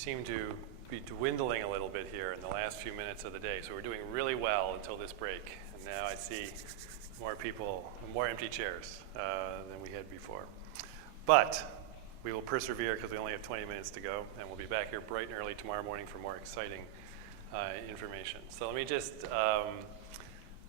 seem to be dwindling a little bit here in the last few minutes of the day. So we're doing really well until this break. And now I see more people, more empty chairs than we had before. But we will persevere because we only have 20 minutes to go, and we'll be back here bright and early tomorrow morning for more exciting information. So let me just,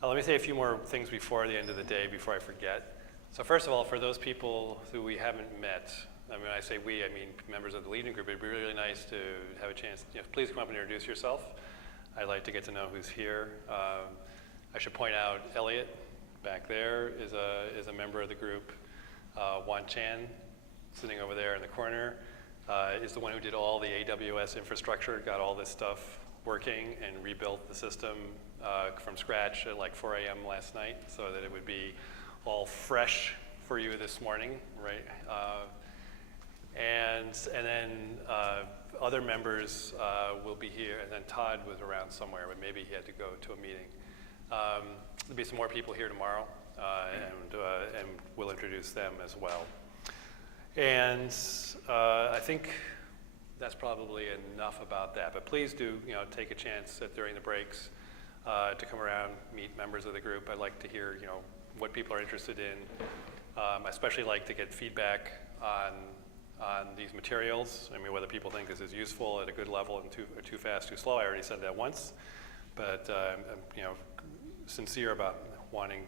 let me say a few more things before the end of the day, before I forget. So first of all, for those people who we haven't met, I mean, when I say we, I mean members of the leading group, it'd be really nice to have a chance, please come up and introduce yourself. I'd like to get to know who's here. I should point out Elliot back there is a member of the group. Wan Chan, sitting over there in the corner, is the one who did all the AWS infrastructure, got all this stuff working and rebuilt the system from scratch at like 4 a.m. last night so that it would be all fresh for you this morning, right? And then other members will be here, and then Todd was around somewhere, but maybe he had to go to a meeting. There'll be some more people here tomorrow, and we'll introduce them as well. And I think that's probably enough about that. But please do, take a chance during the breaks to come around, meet members of the group. I'd like to hear, what people are interested in. I especially like to get feedback on these materials. I mean, whether people think this is useful at a good level and too fast, too slow. I already said that once, but I'm, sincere about wanting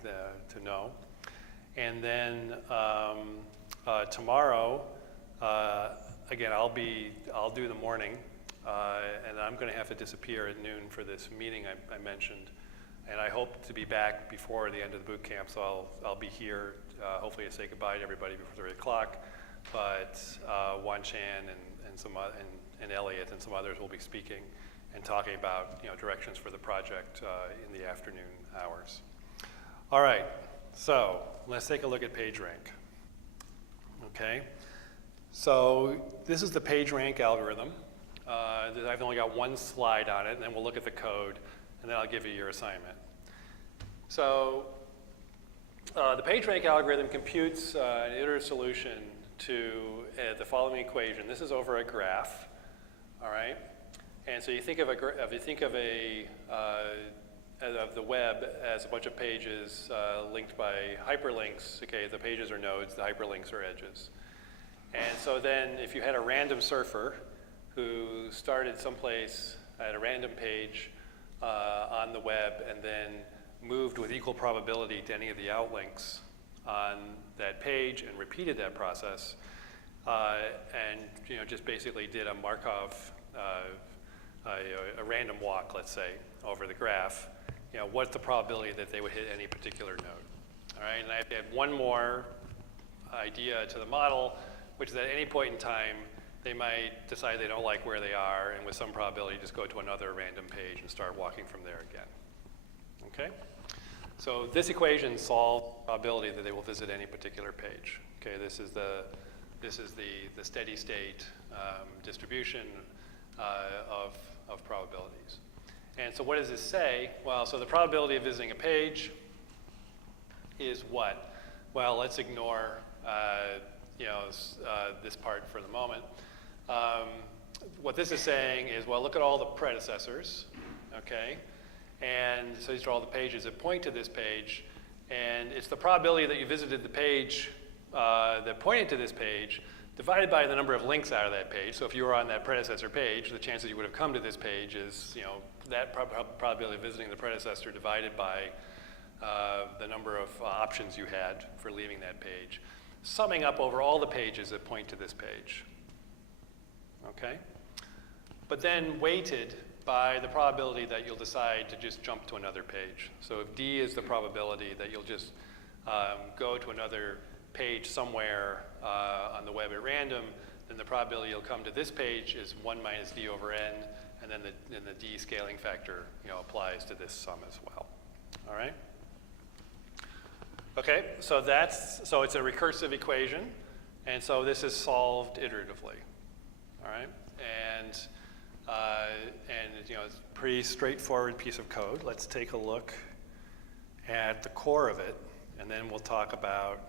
to know. And then tomorrow, again, I'll do the morning, and I'm going to have to disappear at noon for this meeting I mentioned. And I hope to be back before the end of the boot camp, so I'll be here, hopefully to say goodbye to everybody before 3 o'clock. But Wan Chan and Elliot and some others will be speaking and talking about directions for the project in the afternoon hours. All right, so let's take a look at PageRank. Okay, so this is the PageRank algorithm. I've only got one slide on it, and then we'll look at the code, and then I'll give you your assignment. So the PageRank algorithm computes an iterative solution to the following equation. This is over a graph, all right? And so you think of the web as a bunch of pages linked by hyperlinks. Okay, the pages are nodes, the hyperlinks are edges. And so then if you had a random surfer who started someplace at a random page on the web and then moved with equal probability to any of the outlinks on that page and repeated that process, and just basically did a Markov, a random walk, let's say, over the graph, what's the probability that they would hit any particular node? All right, and I add one more idea to the model, which is at any point in time, they might decide they don't like where they are, and with some probability just go to another random page and start walking from there again. Okay? So this equation solves the probability that they will visit any particular page. Okay, this is the steady state distribution of probabilities. And so what does this say? Well, so the probability of visiting a page is what? Well, let's ignore this part for the moment. What this is saying is, well, look at all the predecessors, okay? And so these are all the pages that point to this page, and it's the probability that you visited the page that pointed to this page divided by the number of links out of that page. So if you were on that predecessor page, the chances you would have come to this page is, that probability of visiting the predecessor divided by the number of options you had for leaving that page, summing up over all the pages that point to this page. Okay? But then weighted by the probability that you'll decide to just jump to another page. So if D is the probability that you'll just go to another page somewhere on the web at random, then the probability you'll come to this page is 1 minus D over N, and then the D scaling factor applies to this sum as well. All right? Okay, so it's a recursive equation, and so this is solved iteratively. All right? And it's a pretty straightforward piece of code. Let's take a look at the core of it, and then we'll talk about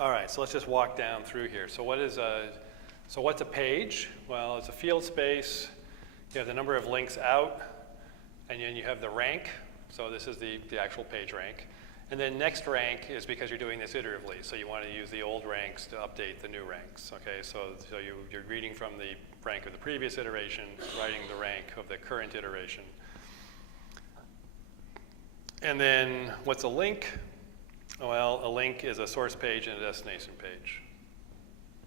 All right, so let's just walk down through here. So what's a page? Well, it's a field space. You have the number of links out, and then you have the rank. So this is the actual page rank. And then next rank is because you're doing this iteratively. So you want to use the old ranks to update the new ranks. Okay, so you're reading from the rank of the previous iteration, writing the rank of the current iteration. And then what's a link? Well, a link is a source page and a destination page.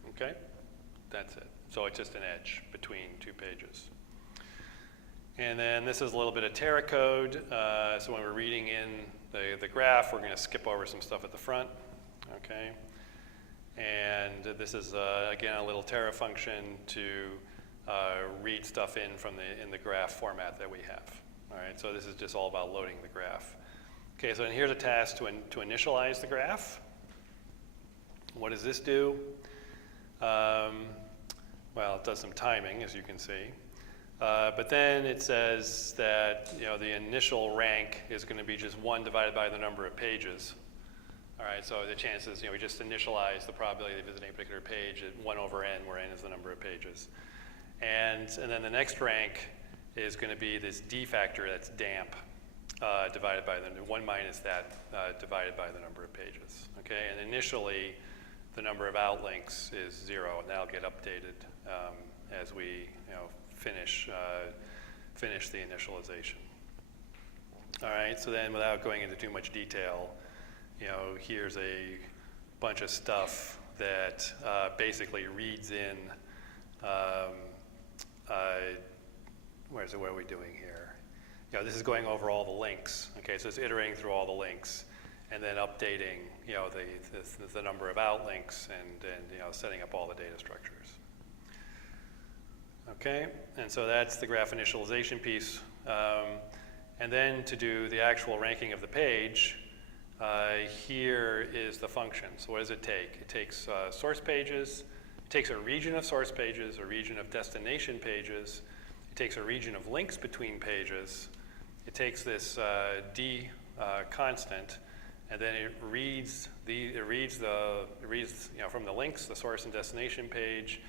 Okay, that's it. So it's just an edge between two pages. And then this is a little bit of Terra code. So when we're reading in the graph, we're going to skip over some stuff at the front. Okay, and this is again a little Terra function to read stuff in the graph format that we have. All right, so this is just all about loading the graph. Okay, so then here's a task to initialize the graph. What does this do? Well, it does some timing, as you can see. But then it says that the initial rank is going to be just 1 divided by the number of pages. All right, so the chances, we just initialize the probability of visiting a particular page at 1 over n, where n is the number of pages. And then the next rank is going to be this d factor that's damp. Divided by 1 minus that divided by the number of pages. Okay, and initially the number of outlinks is 0, and that'll get updated as we finish the initialization. All right, so then without going into too much detail, here's a bunch of stuff that basically reads in. What are we doing here? This is going over all the links. Okay, so it's iterating through all the links, and then updating, the number of outlinks, and setting up all the data structures. Okay, and so that's the graph initialization piece. And then to do the actual ranking of the page, here is the function. So what does it take? It takes source pages. It takes a region of source pages, a region of destination pages. It takes a region of links between pages. It takes this d constant, and then it reads from the links, the source and destination page.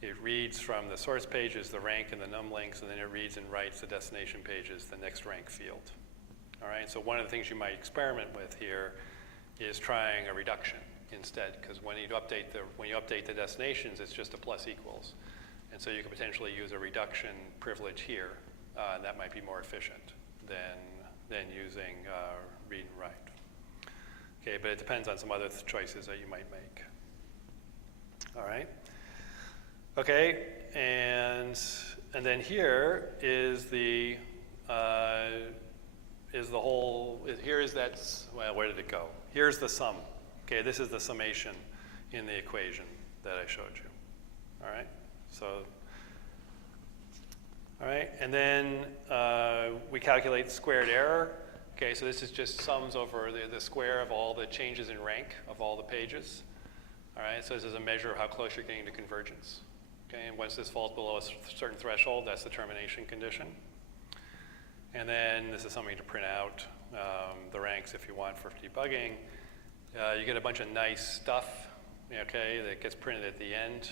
It reads from the source pages the rank and the num links, and then it reads and writes the destination pages, the next rank field. All right. So one of the things you might experiment with here is trying a reduction instead, because when you update the destinations, it's just a plus equals, and so you could potentially use a reduction privilege here, and that might be more efficient than using read and write. Okay, but it depends on some other choices that you might make. All right. Okay, and then here is the whole. Here is that. Well, where did it go? Here's the sum. Okay, this is the summation in the equation that I showed you. All right. So. All right, and then we calculate the squared error. Okay, so this is just sums over the square of all the changes in rank of all the pages. All right, so this is a measure of how close you're getting to convergence. Okay, and once this falls below a certain threshold, that's the termination condition. And then this is something to print out, the ranks if you want for debugging. You get a bunch of nice stuff, okay, that gets printed at the end.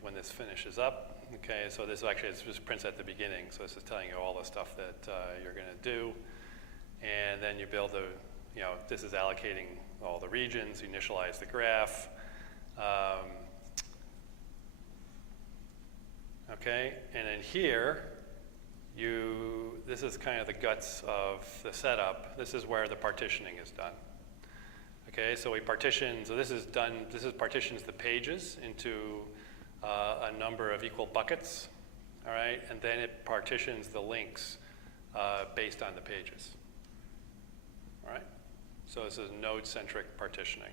When this finishes up, okay, so this actually just prints at the beginning, so this is telling you all the stuff that you're going to do, and then you build this is allocating all the regions, you initialize the graph, okay, and then here, this is kind of the guts of the setup. This is where the partitioning is done. Okay, so we partition, so this partitions the pages into a number of equal buckets, all right, and then it partitions the links based on the pages, all right? So this is node-centric partitioning.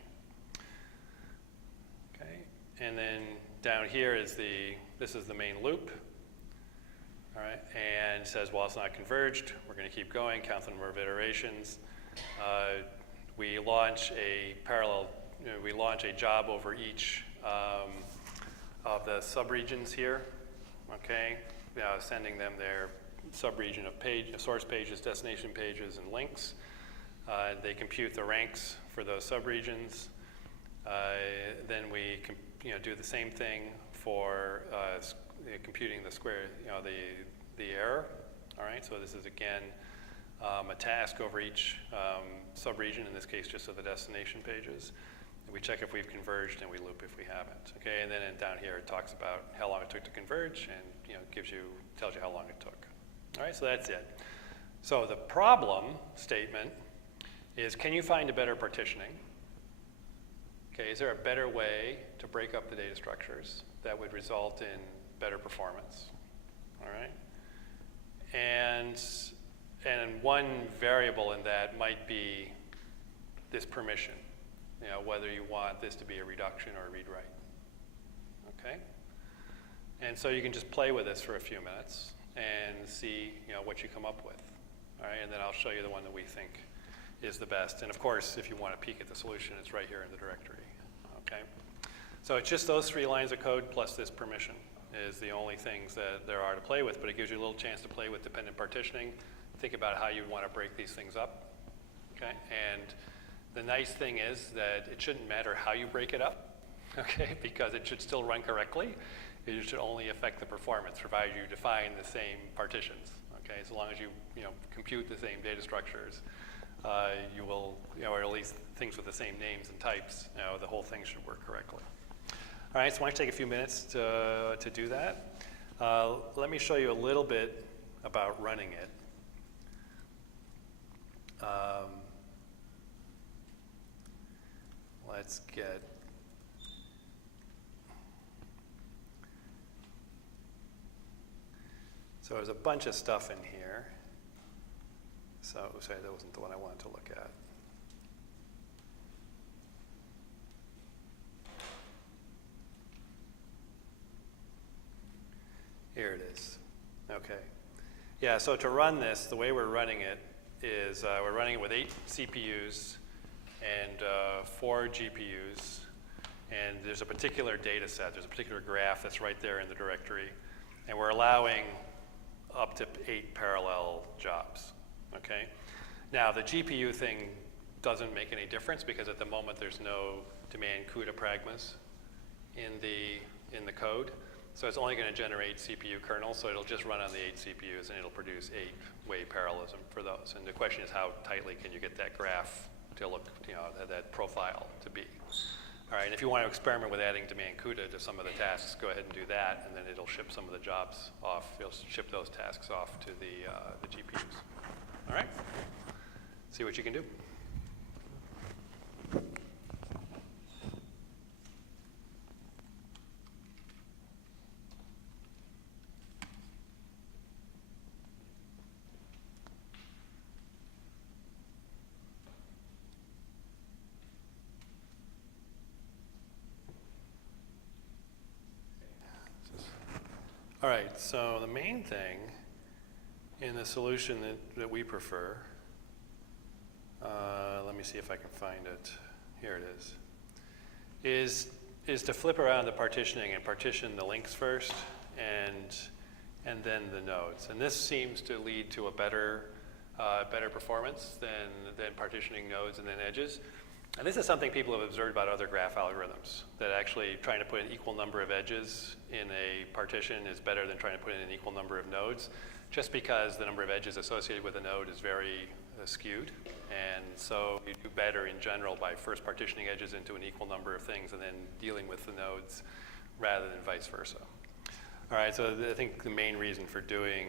Okay, and then down here is this is the main loop, all right, and it says, well, it's not converged, we're going to keep going, count the number of iterations. We launch a job over each of the subregions here, okay? Sending them their subregion of source pages, destination pages, and links. They compute the ranks for those subregions. Then we do the same thing for computing the square, the error. All right, so this is again a task over each subregion, in this case just of the destination pages. And we check if we've converged and we loop if we haven't. Okay, and then down here it talks about how long it took to converge and tells you how long it took. All right, so that's it. So the problem statement is, can you find a better partitioning? Okay, is there a better way to break up the data structures that would result in better performance? All right, and one variable in that might be this permission, whether you want this to be a reduction or a read-write. Okay, and so you can just play with this for a few minutes and see what you come up with. All right, and then I'll show you the one that we think is the best. And of course, if you want to peek at the solution, it's right here in the directory. Okay, so it's just those 3 lines of code plus this permission is the only things that there are to play with, but it gives you a little chance to play with dependent partitioning. Think about how you want to break these things up. Okay, and the nice thing is that it shouldn't matter how you break it up, okay, because it should still run correctly. It should only affect the performance, provided you define the same partitions. Okay, so long as you compute the same data structures, you will, or at least things with the same names and types, the whole thing should work correctly. All right, so I want to take a few minutes to do that. Let me show you a little bit about running it. Let's get, so there's a bunch of stuff in here. So, sorry, that wasn't the one I wanted to look at. Here it is. Okay. Yeah, so to run this, the way we're running it is we're running it with 8 CPUs and 4 GPUs. And there's a particular data set. There's a particular graph that's right there in the directory. And we're allowing up to 8 parallel jobs. Okay. Now, the GPU thing doesn't make any difference because at the moment there's no demand CUDA pragmas in the code. So it's only going to generate CPU kernels, so it'll just run on the 8 CPUs and it'll produce 8-way parallelism for those. And the question is, how tightly can you get that graph to look, that profile to be? All right, and if you want to experiment with adding demand CUDA to some of the tasks, go ahead and do that, and then it'll ship some of the jobs off. It'll ship those tasks off to the GPUs. All right, see what you can do. All right, so the main thing in the solution that we prefer, let me see if I can find it. Here it is to flip around the partitioning and partition the links first and then the nodes. And this seems to lead to a better performance than partitioning nodes and then edges. And this is something people have observed about other graph algorithms, that actually trying to put an equal number of edges in a partition is better than trying to put in an equal number of nodes, just because the number of edges associated with a node is very skewed. And so you do better in general by first partitioning edges into an equal number of things and then dealing with the nodes rather than vice versa. All right, so I think the main reason for doing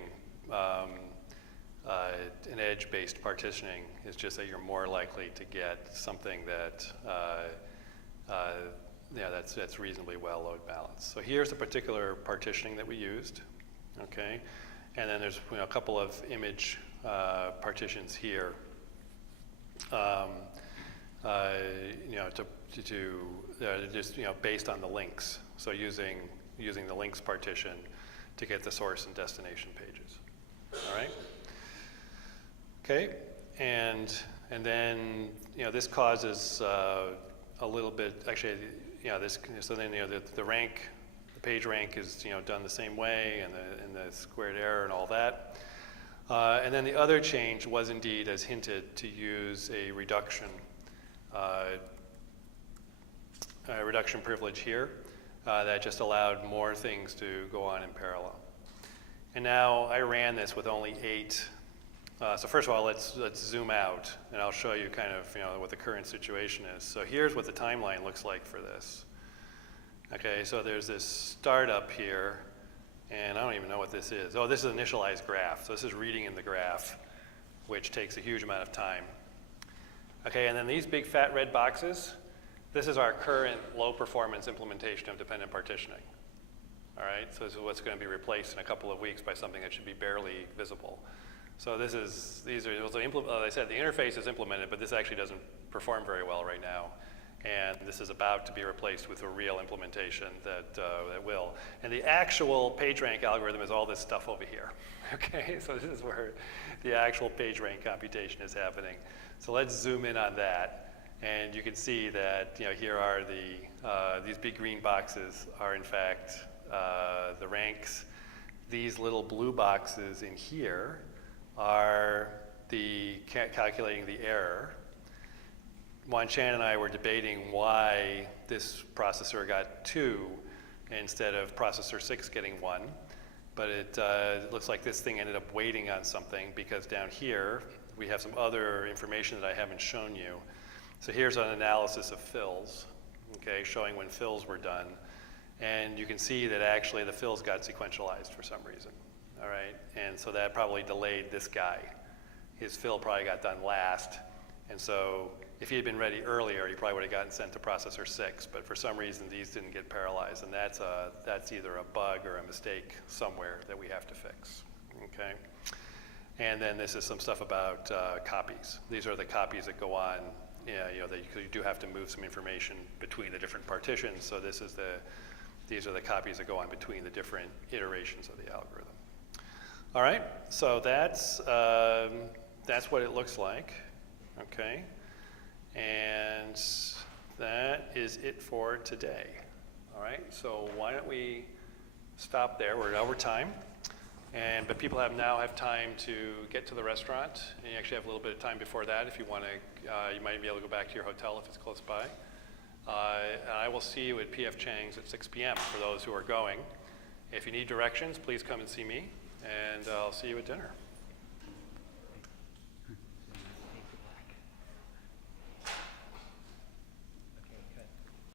an edge-based partitioning is just that you're more likely to get something that that's reasonably well load balanced. So here's the particular partitioning that we used, okay? And then there's a couple of image partitions here, just based on the links. So using the links partition to get the source and destination pages. All right. Okay, and then this causes a little bit. Actually, so then the rank, the page rank is done the same way, and the squared error and all that. And then the other change was indeed, as hinted, to use a reduction reduction privilege here that just allowed more things to go on in parallel. And now I ran this with only 8. So first of all, let's zoom out, and I'll show you kind of what the current situation is. So here's what the timeline looks like for this. Okay, so there's this startup here, and I don't even know what this is. Oh, this is initialized graph. So this is reading in the graph, which takes a huge amount of time. Okay, and then these big fat red boxes, this is our current low performance implementation of dependent partitioning. All right, so this is what's going to be replaced in a couple of weeks by something that should be barely visible. So these are, I said the interface is implemented, but this actually doesn't perform very well right now. And this is about to be replaced with a real implementation that will. And the actual PageRank algorithm is all this stuff over here. Okay, so this is where the actual PageRank computation is happening. So let's zoom in on that. And you can see that here are these big green boxes are in fact the ranks. These little blue boxes in here are the calculating the error. Wan Chan and I were debating why this processor got 2 instead of processor 6 getting 1. But it looks like this thing ended up waiting on something because down here we have some other information that I haven't shown you. So here's an analysis of fills, okay, showing when fills were done. And you can see that actually the fills got sequentialized for some reason, all right? And so that probably delayed this guy. His fill probably got done last. And so if he had been ready earlier, he probably would have gotten sent to processor 6. But for some reason, these didn't get parallelized. And that's either a bug or a mistake somewhere that we have to fix, okay? And then this is some stuff about copies. These are the copies that go on, that you do have to move some information between the different partitions. So these are the copies that go on between the different iterations of the algorithm. All right, so that's what it looks like, okay? And that is it for today. All right, so why don't we stop there? We're over time, but people now have time to get to the restaurant. And you actually have a little bit of time before that if you want to. You might be able to go back to your hotel if it's close by. And I will see you at P.F. Chang's at 6 p.m. for those who are going. If you need directions, please come and see me, and I'll see you at dinner.